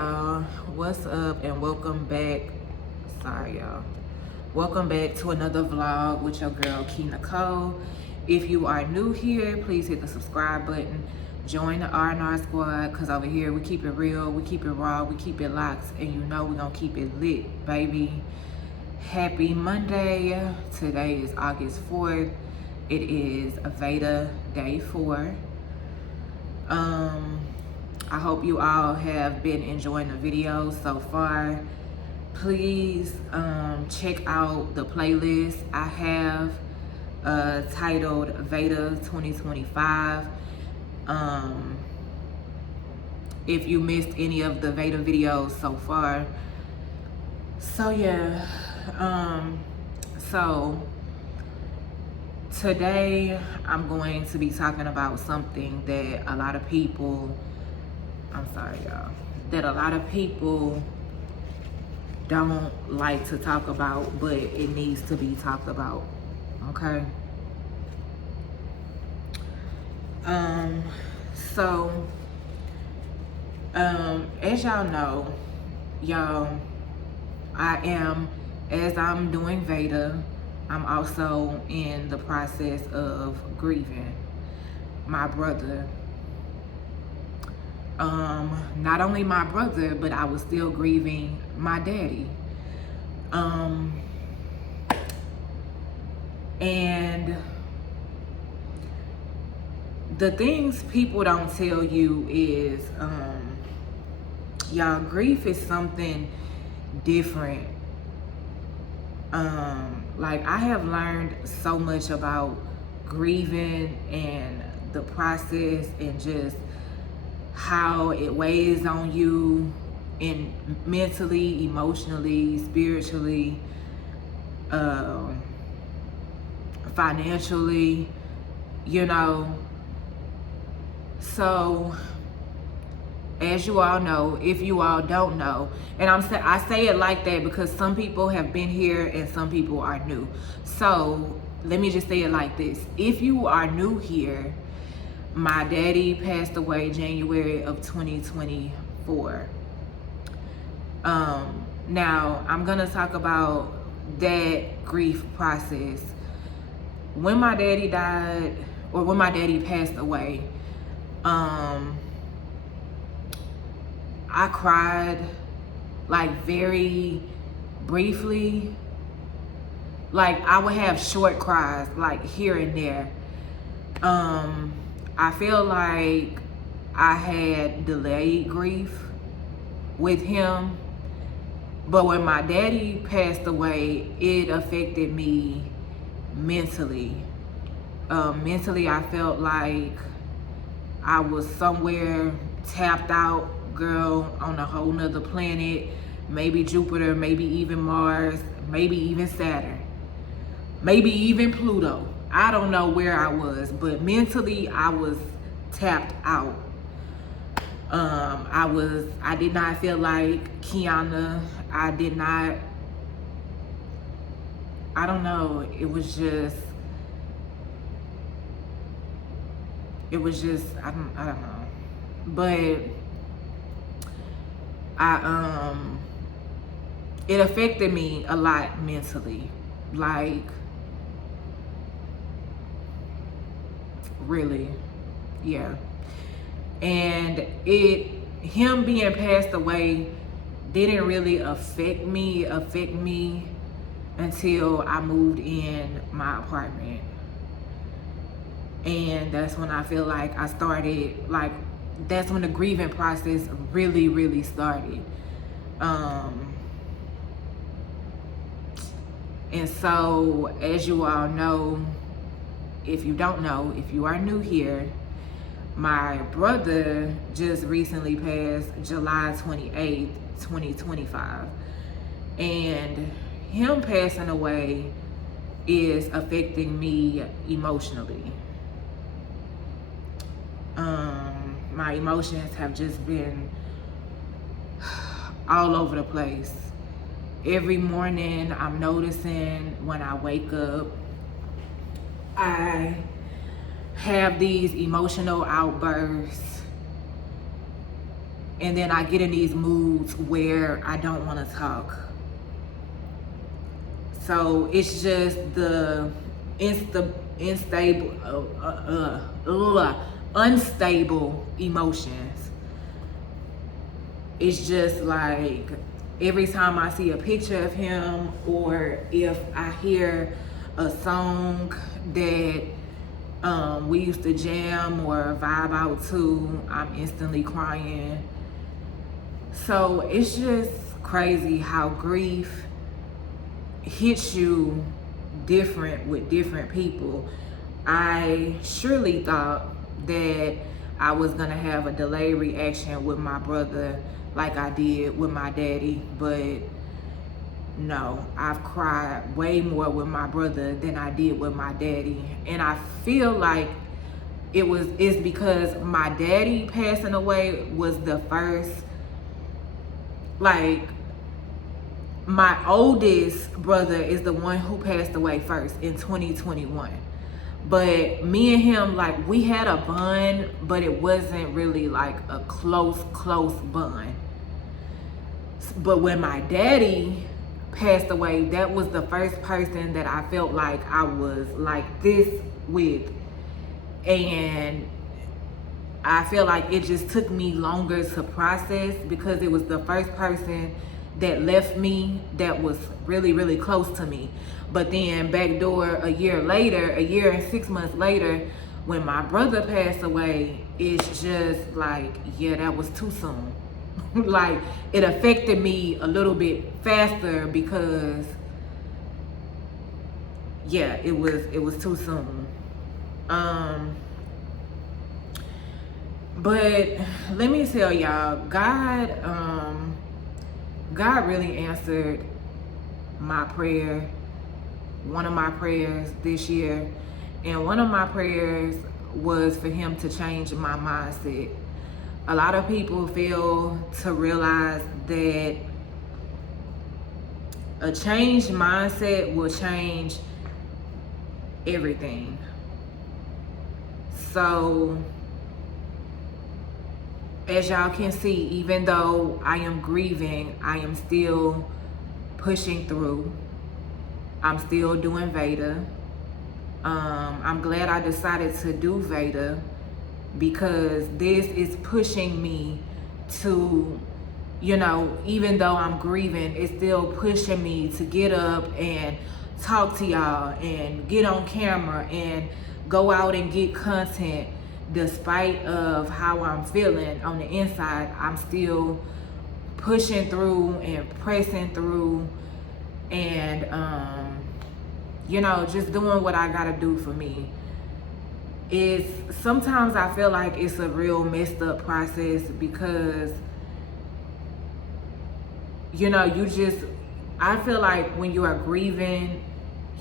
y'all, what's up and welcome back. Sorry y'all, welcome back to another vlog with your girl Key Nicole. If you are new here, please hit the subscribe button, join the R&R squad, because over here we keep it real, we keep it raw, we keep it locked, and you know we're gonna keep it lit, baby. Happy Monday. Today is August 4th. It is Veda day 4. I hope you all have been enjoying the videos so far. Please check out the playlist I have titled Veda 2025. If you missed any of the Veda videos so far. So yeah, so today I'm going to be talking about something that a lot of people, that a lot of people don't like to talk about, but it needs to be talked about, okay? As y'all know, as I'm doing Veda, I'm also in the process of grieving my brother. Not only my brother, but I was still grieving my daddy. And the things people don't tell you is, y'all, grief is something different. Like, I have learned so much about grieving and the process and just how it weighs on you in mentally, emotionally, spiritually, financially, you know. So as you all know, if you all don't know, and I say it like that because some people have been here and some people are new. So let me just say it like this. If you are new here, my daddy passed away January of 2024. Now I'm gonna talk about that grief process. When my daddy died, or when my daddy passed away, I cried like very briefly. Like, I would have short cries like here and there. I feel like I had delayed grief with him, but when my daddy passed away, it affected me mentally. Mentally, I felt like I was somewhere tapped out, girl, on a whole nother planet, maybe Jupiter, maybe even Mars, maybe even Saturn, maybe even Pluto. I don't know where I was, but mentally I was tapped out. I did not feel like Kiana. I don't know. It was just, I don't know. But it affected me a lot mentally. Like, really, yeah. And him being passed away didn't really affect me until I moved in my apartment. And that's when I feel like I started, like, that's when the grieving process really, really started. And so, as you all know, if you don't know, if you are new here, my brother just recently passed July 28th, 2025. And him passing away is affecting me emotionally. My emotions have just been all over the place. Every morning I'm noticing when I wake up, I have these emotional outbursts and then I get in these moods where I don't want to talk. So it's just the unstable emotions. It's just like every time I see a picture of him, or if I hear a song that we used to jam or vibe out to, I'm instantly crying. So it's just crazy how grief hits you different with different people. I surely thought that I was gonna have a delayed reaction with my brother like I did with my daddy, but no, I've cried way more with my brother than I did with my daddy. And I feel like it's because my daddy passing away was the first, like, my oldest brother is the one who passed away first in 2021. But me and him, like, we had a bond, but it wasn't really like a close bond. But when my daddy passed away, that was the first person that I felt like I was like this with. And I feel like it just took me longer to process because it was the first person that left me that was really close to me. But then backdoor a year and 6 months later, when my brother passed away, it's just like, yeah, that was too soon. Like, it affected me a little bit faster because, yeah, it was too soon. But let me tell y'all, God really answered my prayer, one of my prayers this year. And one of my prayers was for him to change my mindset. A lot of people fail to realize that a changed mindset will change everything. So, as y'all can see, even though I am grieving, I am still pushing through. I'm still doing Veda. I'm glad I decided to do Veda because this is pushing me to, you know, even though I'm grieving, it's still pushing me to get up and talk to y'all and get on camera and go out and get content. Despite of how I'm feeling on the inside, I'm still pushing through and pressing through and, you know, just doing what I gotta do for me. Sometimes I feel like it's a real messed up process because, you know, I feel like when you are grieving,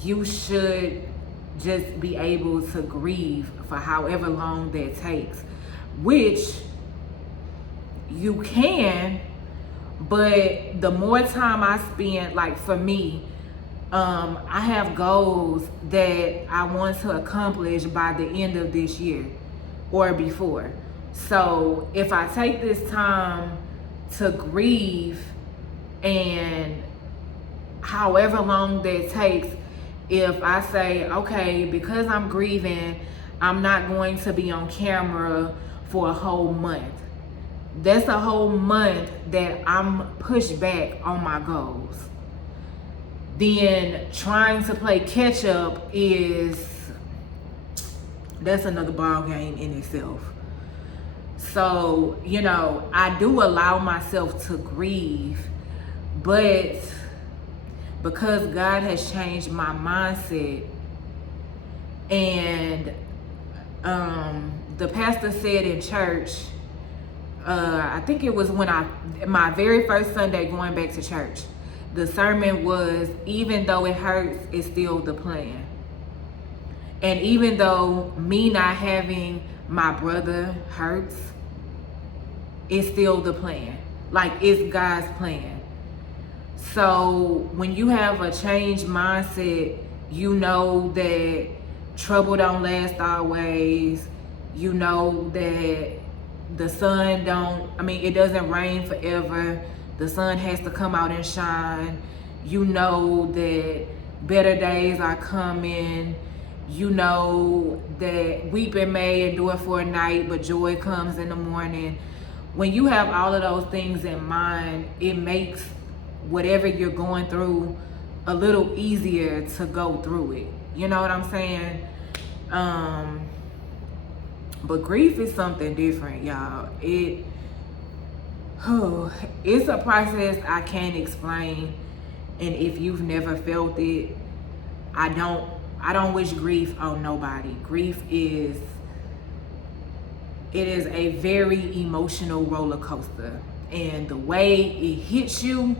you should just be able to grieve for however long that takes, which you can, but the more time I spend, like for me, I have goals that I want to accomplish by the end of this year or before. So if I take this time to grieve, and however long that takes, if I say, okay, because I'm grieving, I'm not going to be on camera for a whole month. That's a whole month that I'm pushed back on my goals. Then trying to play catch up that's another ball game in itself. So, you know, I do allow myself to grieve, but because God has changed my mindset, and the pastor said in church, I think it was my very first Sunday going back to church, the sermon was, even though it hurts, it's still the plan. And even though me not having my brother hurts, it's still the plan. Like, it's God's plan. So when you have a changed mindset, you know that trouble don't last always. You know that the sun don't, I mean, it doesn't rain forever. The sun has to come out and shine. You know that better days are coming. You know that weeping may endure for a night, but joy comes in the morning. When you have all of those things in mind, it makes whatever you're going through a little easier to go through it. You know what I'm saying? But grief is something different, y'all. It's a process I can't explain. And if you've never felt it, I don't wish grief on nobody. Grief is a very emotional roller coaster. And the way it hits you,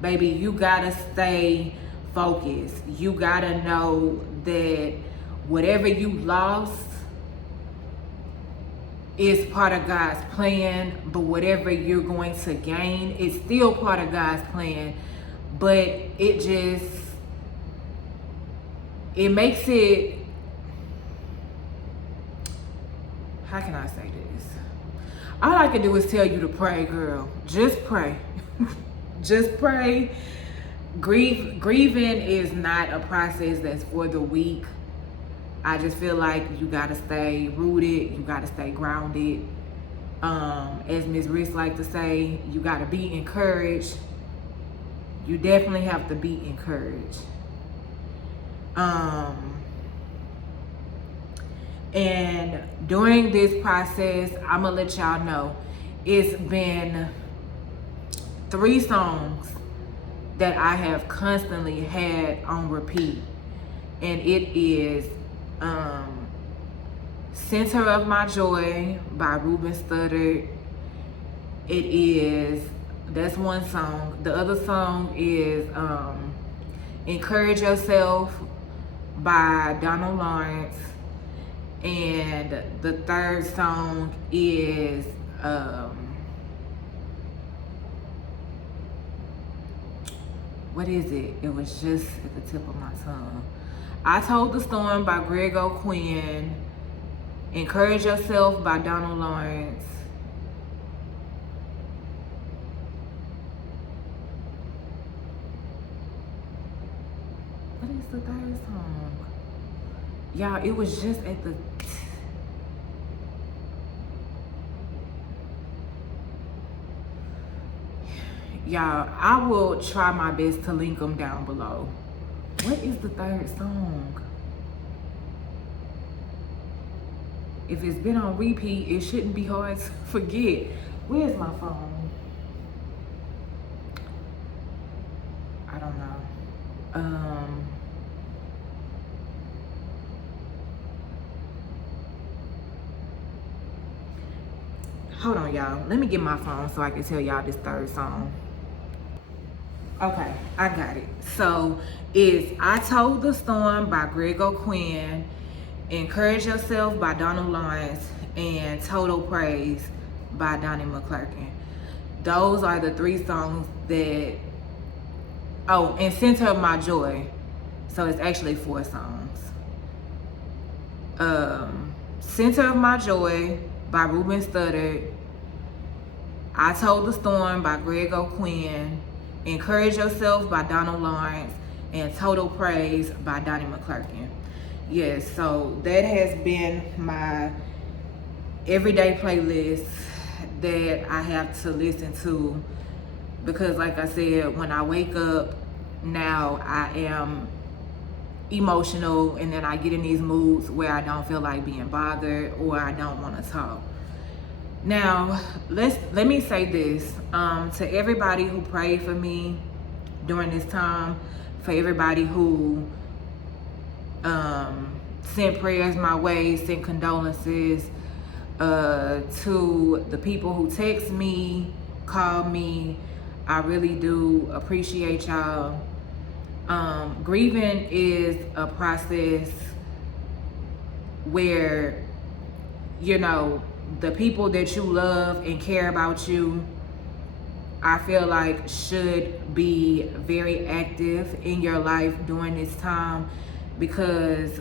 baby, you gotta stay focused. You gotta know that whatever you lost is part of God's plan, but whatever you're going to gain is still part of God's plan. But it makes it, how can I say this? All I can do is tell you to pray, girl. Just pray. Just pray. Grieving is not a process that's for the weak. I just feel like you gotta stay rooted, you gotta stay grounded. As Ms. Riss like to say, you gotta be encouraged. You definitely have to be encouraged. And during this process, I'm gonna let y'all know, it's been 3 songs that I have constantly had on repeat. And it is Center of My Joy by Ruben Studdard. That's one song. The other song is Encourage Yourself by Donald Lawrence. And the third song is what is it? It was just at the tip of my tongue. I Told the Storm by Greg O'Quinn. Encourage Yourself by Donald Lawrence. What is the third song? Y'all, it was just at the... Y'all, I will try my best to link them down below. What is the third song? If it's been on repeat, it shouldn't be hard to forget. Where's my phone? I don't know. Hold on, y'all. Let me get my phone so I can tell y'all this third song. Okay, I got it. So it's I Told the Storm by Greg O'Quinn, Encourage Yourself by Donald Lawrence, and Total Praise by Donnie McClurkin. Those are the 3 songs that, oh, and Center of My Joy. So it's actually 4 songs. Center of My Joy by Ruben Studdard, I Told the Storm by Greg O'Quinn, Encourage Yourself by Donald Lawrence, and Total Praise by Donnie McClurkin. Yes, so that has been my everyday playlist that I have to listen to, because like I said, when I wake up now, I am emotional, and then I get in these moods where I don't feel like being bothered or I don't want to talk. Now, let me say this to everybody who prayed for me during this time, for everybody who sent prayers my way, sent condolences, to the people who text me, call me. I really do appreciate y'all. Grieving is a process where, you know, the people that you love and care about you, I feel like should be very active in your life during this time, because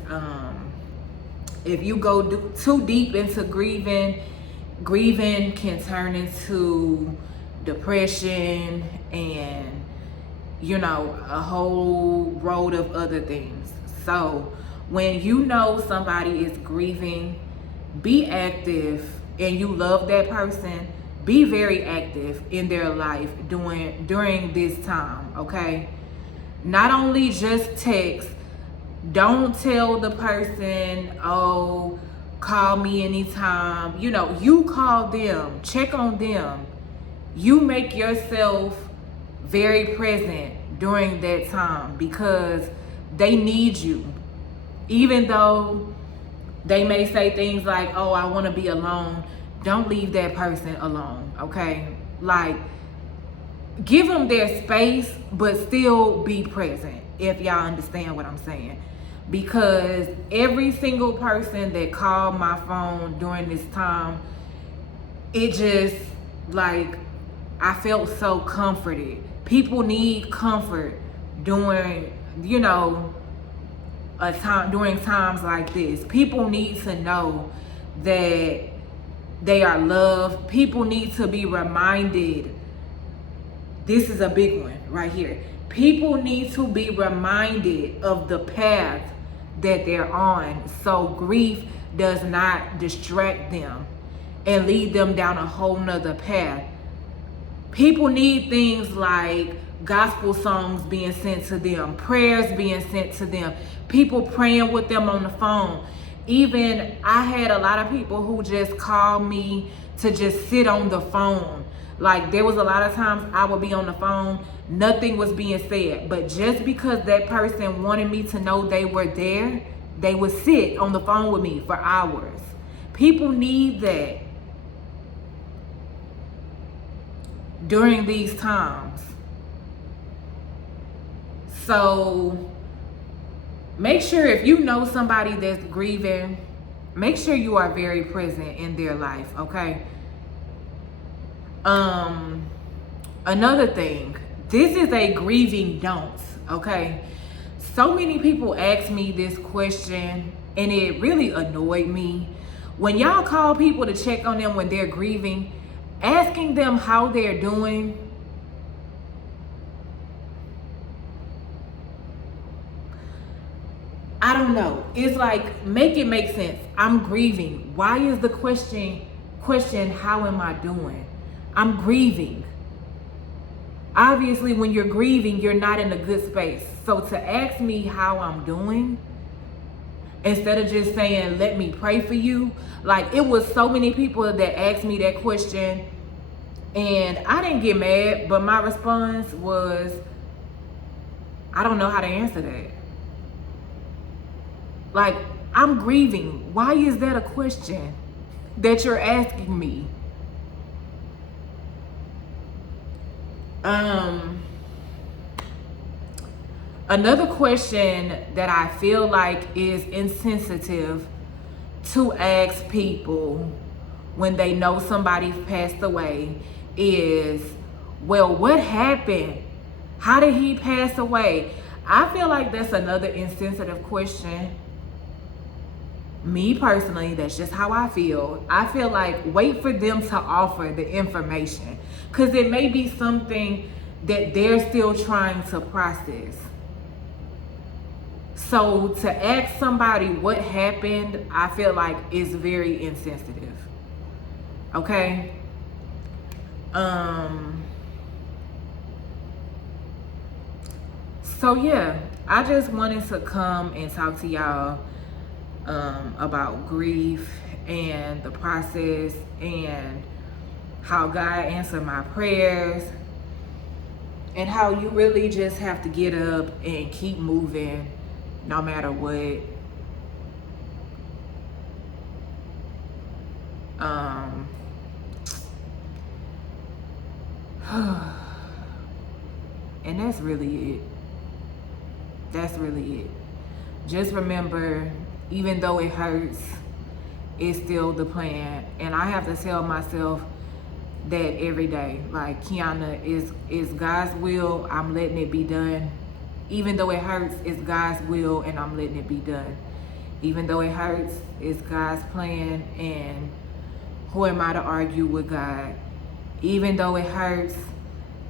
if you go too deep into grieving, grieving can turn into depression and, you know, a whole road of other things. So when you know somebody is grieving, be active, and you love that person, be very active in their life during this time, okay? Not only just text. Don't tell the person, oh, call me anytime. You know, you call them, check on them. You make yourself very present during that time because they need you. Even though they may say things like, oh, I want to be alone. Don't leave that person alone, okay? Like, give them their space, but still be present, if y'all understand what I'm saying. Because every single person that called my phone during this time, it just, like, I felt so comforted. People need comfort during, you know, during times like this. People need to know that they are loved. People need to be reminded. This is a big one right here. People need to be reminded of the path that they're on, so grief does not distract them and lead them down a whole nother path. People need things like gospel songs being sent to them, prayers being sent to them, people praying with them on the phone. Even I had a lot of people who just called me to just sit on the phone. Like, there was a lot of times I would be on the phone, nothing was being said. But just because that person wanted me to know they were there, they would sit on the phone with me for hours. People need that during these times. So make sure, if you know somebody that's grieving, make sure you are very present in their life, okay? Another thing, this is a grieving don't, okay? So many people ask me this question and it really annoyed me. When y'all call people to check on them when they're grieving, asking them how they're doing, I don't know. It's like, make it make sense. I'm grieving. Why is the question how am I doing? I'm grieving. Obviously, when you're grieving, you're not in a good space. So to ask me how I'm doing, instead of just saying, let me pray for you. Like, it was so many people that asked me that question and I didn't get mad, but my response was, I don't know how to answer that. Like, I'm grieving. Why is that a question that you're asking me? Another question that I feel like is insensitive to ask people when they know somebody's passed away is, well, what happened? How did he pass away? I feel like that's another insensitive question. Me personally, that's just how I feel. I feel like wait for them to offer the information, because it may be something that they're still trying to process. So to ask somebody what happened, I feel like is very insensitive. Okay? So yeah, I just wanted to come and talk to y'all about grief and the process and how God answered my prayers and how you really just have to get up and keep moving no matter what. And that's really it. That's really it. Just remember, even though it hurts, it's still the plan. And I have to tell myself that every day. Like, Kiana, is God's will, I'm letting it be done. Even though it hurts, it's God's will and I'm letting it be done. Even though it hurts, it's God's plan and who am I to argue with God? Even though it hurts,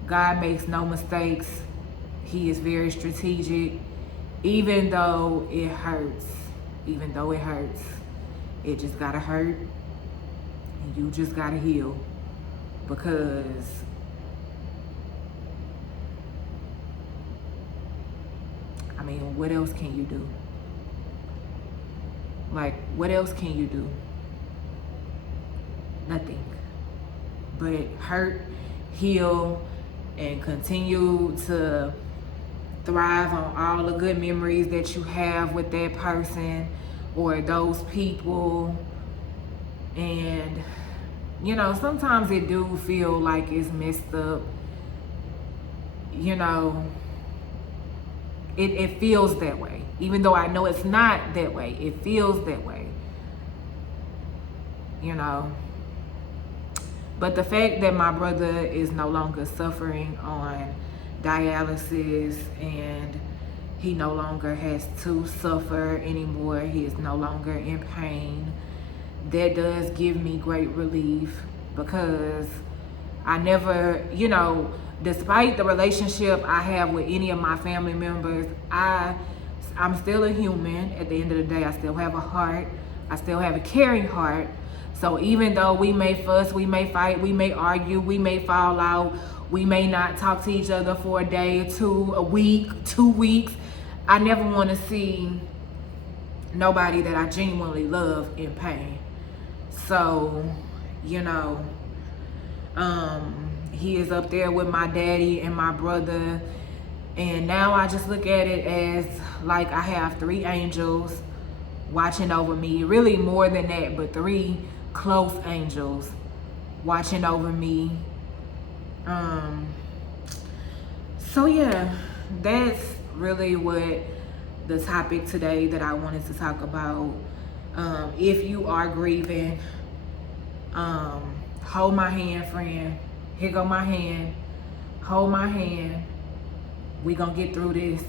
God makes no mistakes. He is very strategic. Even though it hurts, it just gotta hurt, and you just gotta heal. Because I mean, what else can you do? Like, what else can you do? Nothing but hurt, heal, and continue to thrive on all the good memories that you have with that person or those people. And you know, sometimes it do feel like it's messed up. You know, it feels that way. Even though I know it's not that way, it feels that way. You know. But the fact that my brother is no longer suffering on dialysis and he no longer has to suffer anymore, he is no longer in pain, that does give me great relief, because I never, you know, despite the relationship I have with any of my family members, I'm still a human. At the end of the day, I still have a heart. I still have a caring heart. So even though we may fuss, we may fight, we may argue, we may fall out, we may not talk to each other for a day or two, a week, 2 weeks, I never want to see nobody that I genuinely love in pain. So, you know, he is up there with my daddy and my brother. And now I just look at it as like I have 3 angels watching over me. Really more than that, but 3 close angels watching over me. So yeah, that's really what the topic today that I wanted to talk about. If you are grieving, hold my hand, friend. Here go my hand. Hold my hand. We gonna get through this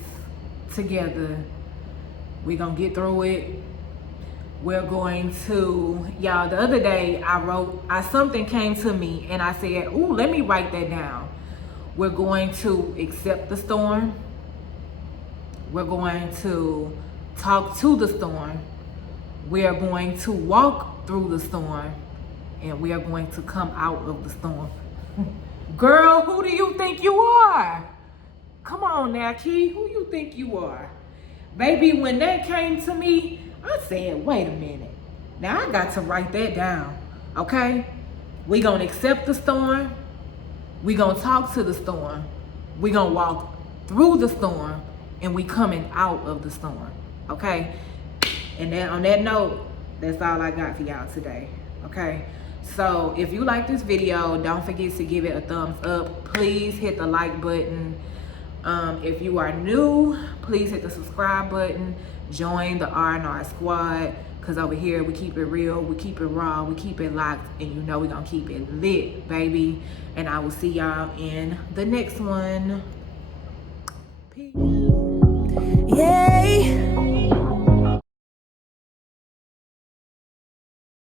together. We gonna get through it. We're going to, y'all, the other day something came to me and I said, ooh, let me write that down. We're going to accept the storm. We're going to talk to the storm. We are going to walk through the storm, and we are going to come out of the storm. Girl, who do you think you are? Come on now, Key, who you think you are? Baby, when that came to me, I said, wait a minute. Now I got to write that down, okay? We gonna accept the storm. We gonna talk to the storm. We gonna walk through the storm, and we coming out of the storm, okay? And then on that note, that's all I got for y'all today, okay? So if you like this video, don't forget to give it a thumbs up. Please hit the like button. If you are new, please hit the subscribe button. Join the R&R squad, because over here we keep it real, we keep it raw, we keep it locked, and you know we're gonna keep it lit, baby. And I will see y'all in the next one. Peace. Yeah.